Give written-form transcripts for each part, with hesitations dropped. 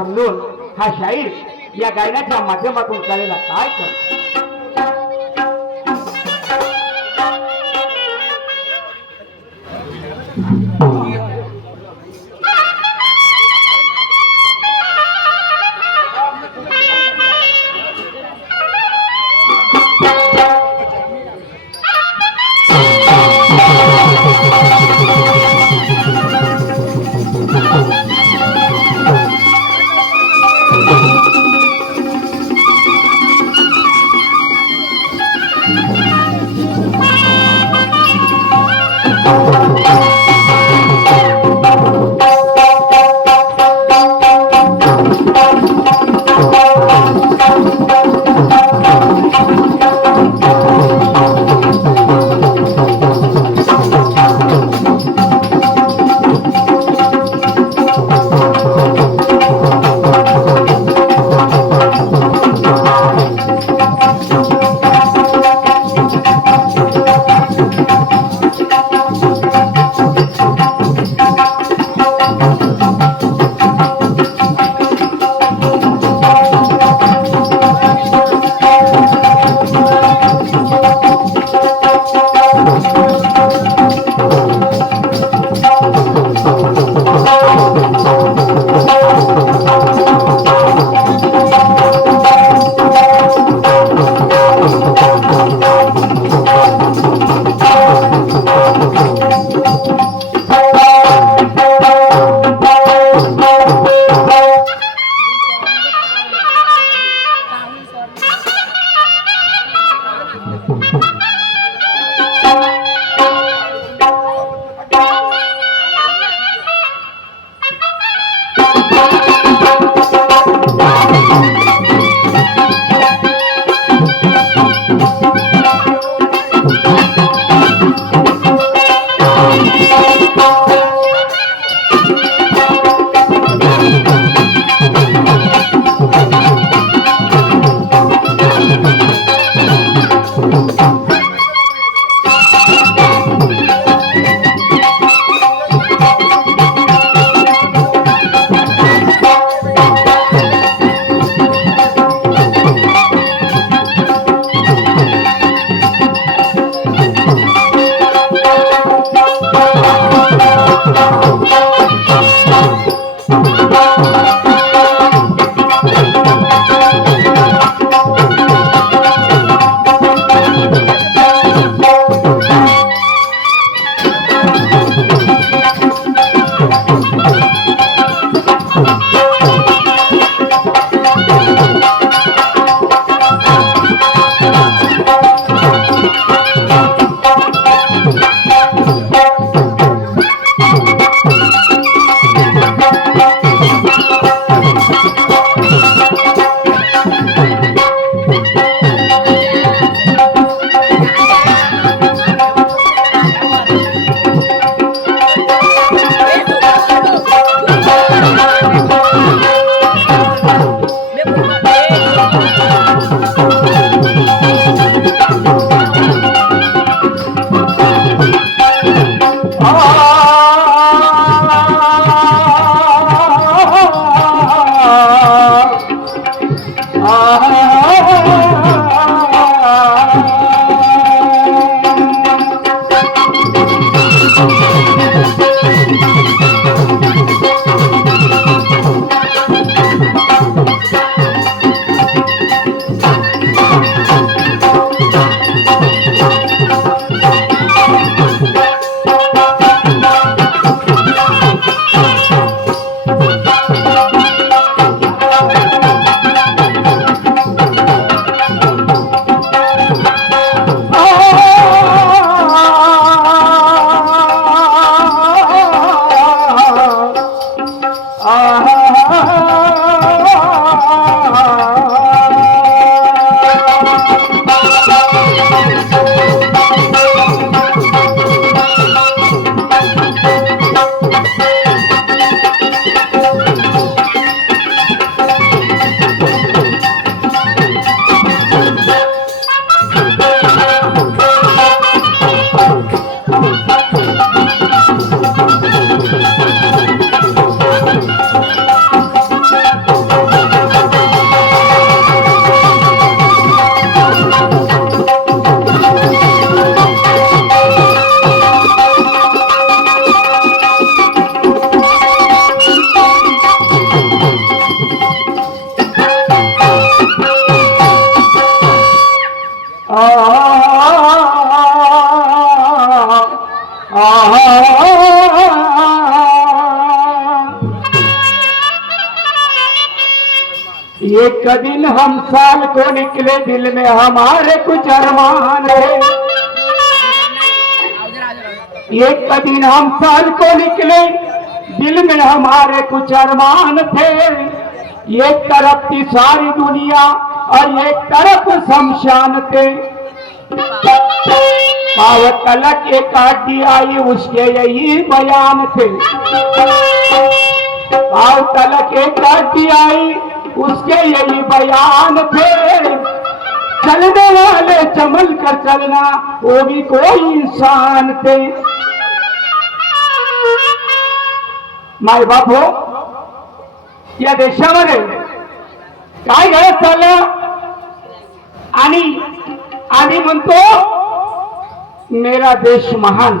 समजून हा शाहीर या गायनाच्या माध्यमातून कलेला काय करतो. एक दिन हम साल को निकले दिल में हमारे कुछ अरमान है। एक दिन हम साल को निकले दिल में हमारे कुछ अरमान थे। एक तरफ थी सारी दुनिया और एक तरफ शमशान थे। पाव तलक एक आटी आई उसके यही बयान थे। पाव तलक एक आटी आई उसके यही बयान थे। चलने वाले चमल कर चलना वो भी कोई इंसान थे। माय बाप हो या देशामध्ये काय घडत चाललं आणि आम्ही म्हणतो मेरा देश महान,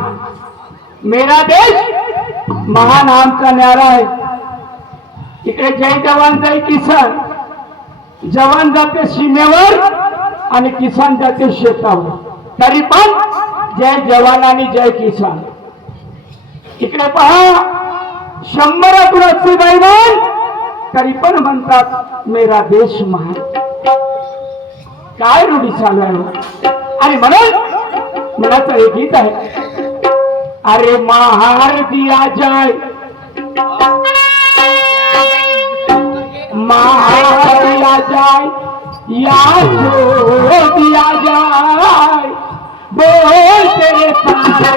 मेरा देश महान आमचा न्यारा आहे। इकडे जय जवान जय किसान, जवान जाते सीमेवर आणि किसान जाते शेतावर, तरी पण जय जवान आणि जय किसान। इकडे पहा 100 80 बैमान तरी पण म्हणतात मेरा देश महान। काय रूढी चालू आहे आणि म्हणून मनाचं एक गीत आहे, अरे महार दिया जाए, महार दिया जाए या जो दिया जाए, बोल तेरे साथ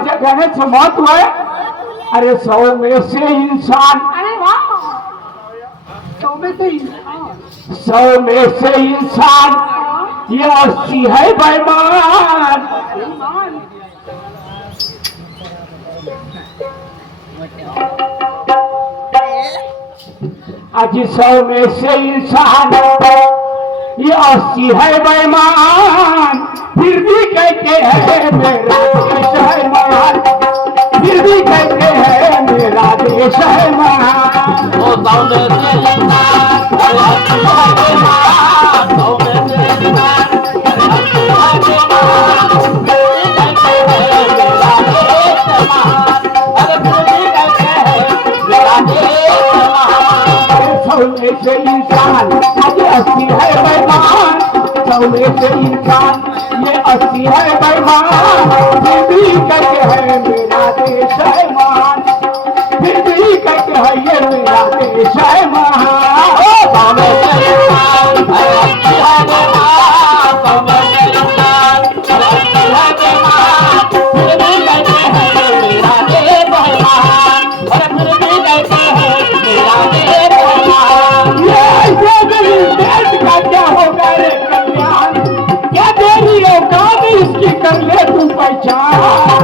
क्या गाण्याचं महत्व आहे। अरे 100 में से इंसान, अरे वाह 100 में से इंसान, 100 में से इंसान ये 80 है बेईमान। आज 100 में से इंसान ये 80 है बेईमान, फिर भी कहते हैं मेरा देश है महान, फिर भी कहते हैं मेरा देश है महान। ओ सामने से इंसान, से इंसान ये 80 है बेईमान, 100 में से इंसान ये 80 है बेईमान, फिर भी कहते हैं मेरा देश है महान, फिर भी कहते हैं ये मेरा देश है महान। कर ले तू पहचान,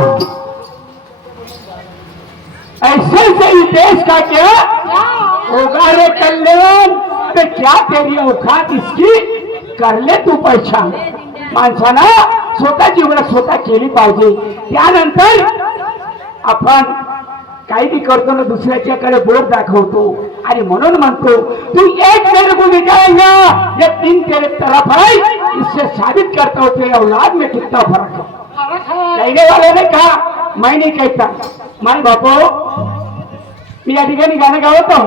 ऐसे से ही देश का क्या होगा रे कल्याण, तो क्या तेरी औकात इसकी कर ले तू पहचान। माणसाला स्वतःची ओळख स्वतः केली पाहिजे, त्यानंतर आपण काही भी करतो ना दुसऱ्याच्याकडे बोट दाखवतो आणि म्हणून म्हणतो तू एक मेरे को दिखाएगा ये 3 तेरे तरफ है, इससे साबित करता हूं तेरे औलाद में कितना फर्क है। कहने वाले ने कहा मैं नहीं कहता। मान बापो मी या ठिकाणी गाणं गावतो,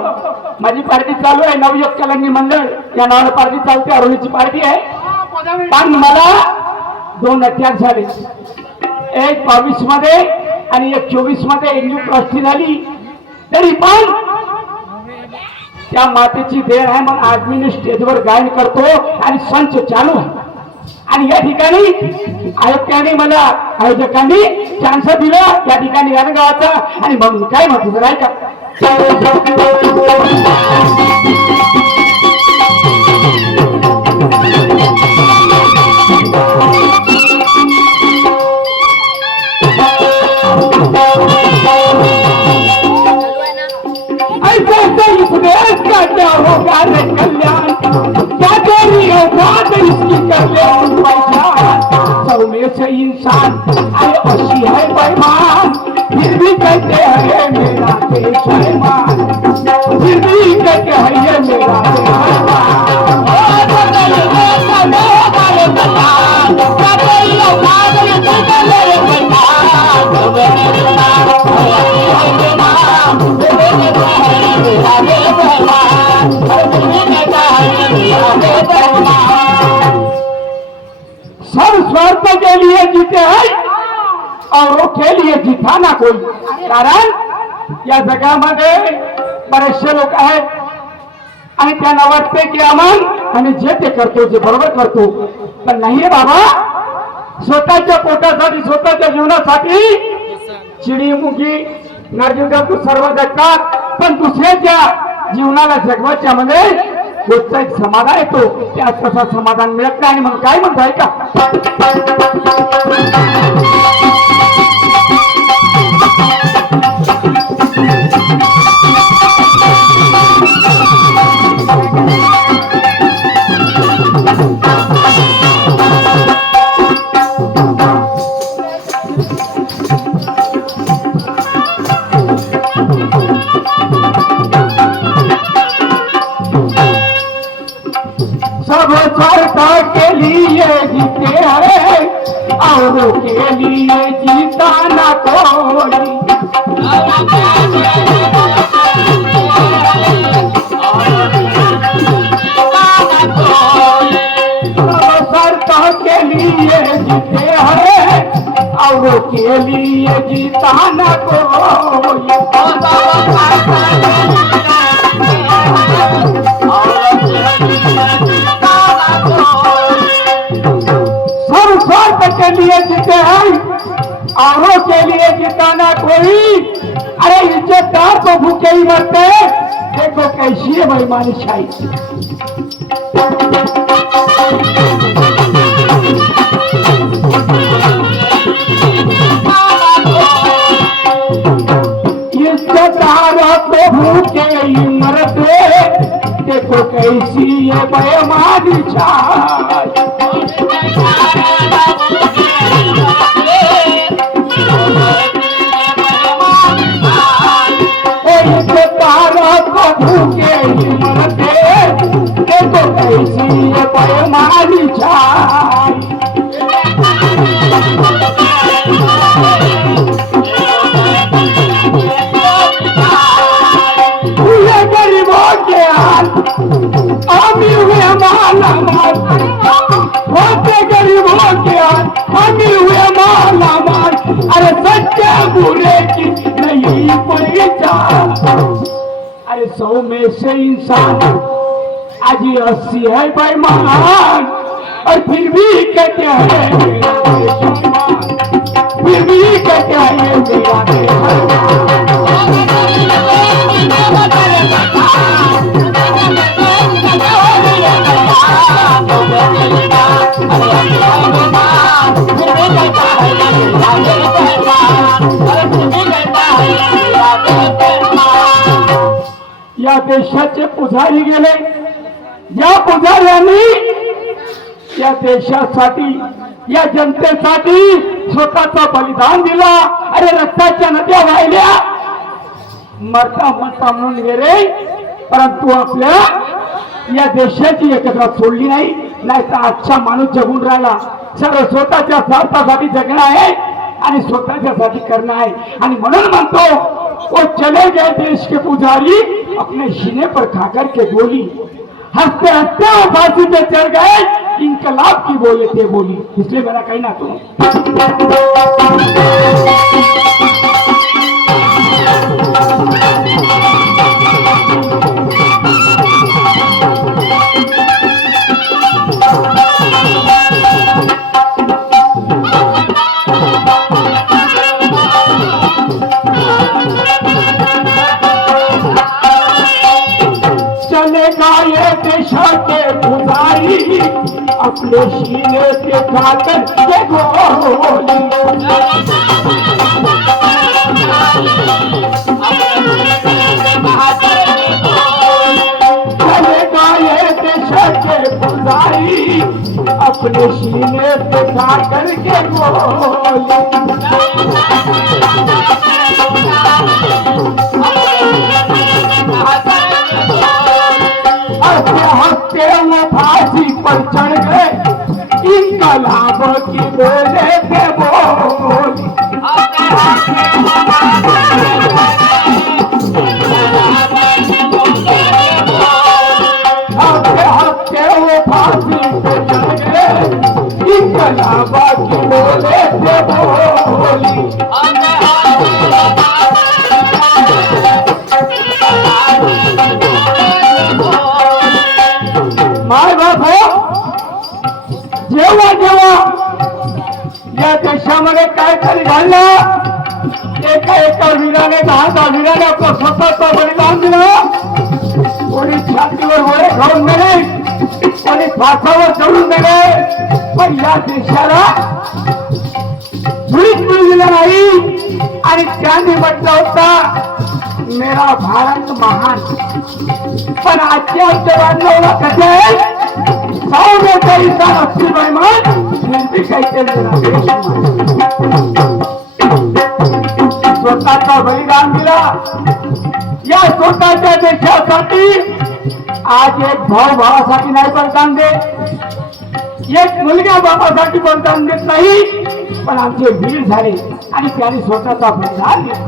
माझी पार्टी चालू आहे, नवयुग कलांनी मंडळ या नावाने पार्टी चालते, अरुणीची पार्टी आहे। पण मला 2 अत्याचार झाले, एक 22 मध्ये आणि एक 24 मध्ये एंजिओप्लास्टी झाली, तरी पण त्या मातेची देण आहे म्हणून आज मी स्टेजवर गायन करतो आणि संच चालू आहे. आणि या ठिकाणी आयोजकांनी मला आयोजकांनी चान्स दिला या ठिकाणी गाणं गावाचा, आणि मग काय म्हणतो राय का क्या होगा रे कल्याण, क्या तेरी औकात इसकी कल्याण पहचान, सब में से इंसान अरे अशी है बेईमान, फिर भी कहते हैं मेरा देश है मान, फिर भी कहते हैं ये मेरा देश है मान। सब स्वार्थ के लिए जीते हैं और के लिए जीता ना कोई, कारण या जगामध्ये बरेचसे लोक आहेत आणि त्यांना वाटते की आम्ही जे ते करतो जे बरोबर करतो, पण नाहीये बाबा. स्वतःच्या पोटासाठी स्वतःच्या जीवनासाठी चिडी मुगी नरजुगा सर्व जगतात, पण दुसऱ्याच्या जीवनाला जगवायच्या मध्ये रोजचा एक समाधान येतो, त्या तसा समाधान मिळत नाही. आणि म्हणून काय म्हणताय का सब स्वार्थ के लिए जीते हैं औरों के लिए जीता ना कोई, सब स्वार्थ के लिए जीते हैं औरों के लिए जीता ना कोई, के लिए जीते हैं औरों के लिए जिताना कोई, अरे इज्जतदार तो भूखे ही मरते, देखो कैसी है बेईमानी छाई। इज्जतदार तो भूखे ही मरते, देखो कैसी है बेईमानी छाई। भूखे मरते, देखो कैसी है बेईमानी छाई। हुए गरीबों के हाल अमीर हुए माला माल, होते गरीबों के हाल अमीर हुए माला माल, अरे सच्चे बुरे की नहीं पहचान। अरे 100 में से इंसान आज 80 है बेईमान, और फिर भी कहते हैं फिर भी कहते हैं मेरा या देशाचे पुजारी गेले, या पुजाऱ्यांनी या देशासाठी या जनतेसाठी स्वतःचं बलिदान दिला. अरे रक्ताच्या नद्या वाहिल्या, मरता मरता म्हणून गेले, परंतु आपल्या या देशाची एकत्र सोडली नाही. नाही तर आजचा माणूस जगून राहिला सर्व स्वतःच्या स्वार्थासाठी जगणं आहे आणि स्वतःच्यासाठी करणं आहे. आणि म्हणून म्हणतो वो चले गए देश के पुजारी अपने सीने पर खाकर के गोली, हंसते हंसते वो फांसी पे चढ़ गए इंकलाब की बोले थे बोली, इसलिए मेरा कहना सुनो। ये दिशा के पुजारी अपने सीने से खाकर के गोली, चलेगा ये दिशा के पुजारी अपने सीने से खाकर के गोली। हफ्ते वो फांसी पर चढ़ गए, इंकलाब की बोले थे बोली। हफ्ते वो फांसी पर चढ़ गए, इंकलाब की बोले थे बोली। माय बाप हो, जेव्हा जेव्हा या देशामध्ये काहीतरी घडलं, एका एका वीराने 10 वीराने आपलं स्वतःचं बलिदान दिलं. कोणी छातीवर गोळे खाऊन गेले, कोणी फासावर चढून गेले, पण या देशाला धुळीत मिळलेलं नाही. आणि त्यांनी म्हटलं होता मेरा भारत महान. पण आजच्या जवानाला कसे 100 में का इंसान 80 बेईमान, फिर भी कहते स्वतःचा बलिदान दिला या स्वतःच्या देशासाठी. आज एक भाऊ भावासाठी नाही बलिदान देत, एक मुलगा बापासाठी बलिदान देत नाही, पण आमचे वीर झाले आणि त्यांनी स्वतःचा बलिदान दिला.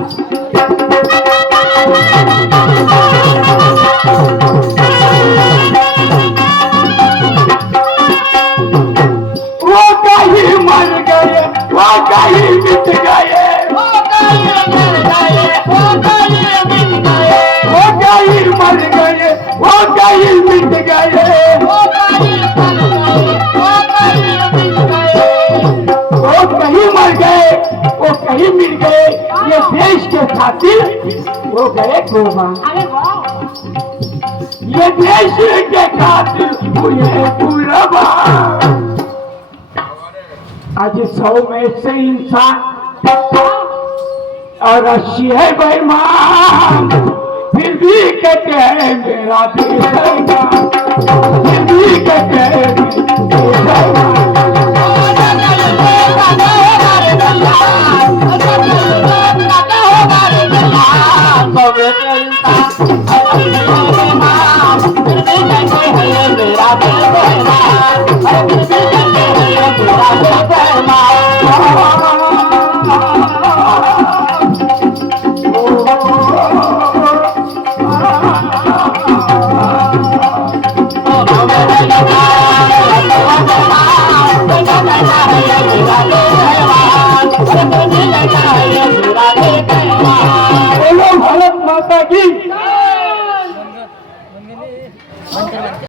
वो कहीं मर गए, वो कहीं मिट गए, वो कहीं मर गए, वो कहीं मिट गए, वो कहीं मर गए, वो कहीं मिट गए, वो कहीं मर गए, वो कहीं मिट गए, वो कहीं मर गए, वो कहीं मिट गए. ये देश के खातिर वो गए कुर्बान. ये देश के खातिर हुए कुर्बान. आज 100 में से इंसान और 80 है बेईमान, फिर भी कहते हैं मेरा देश है, फिर भी कहते हैं मेरा देश है.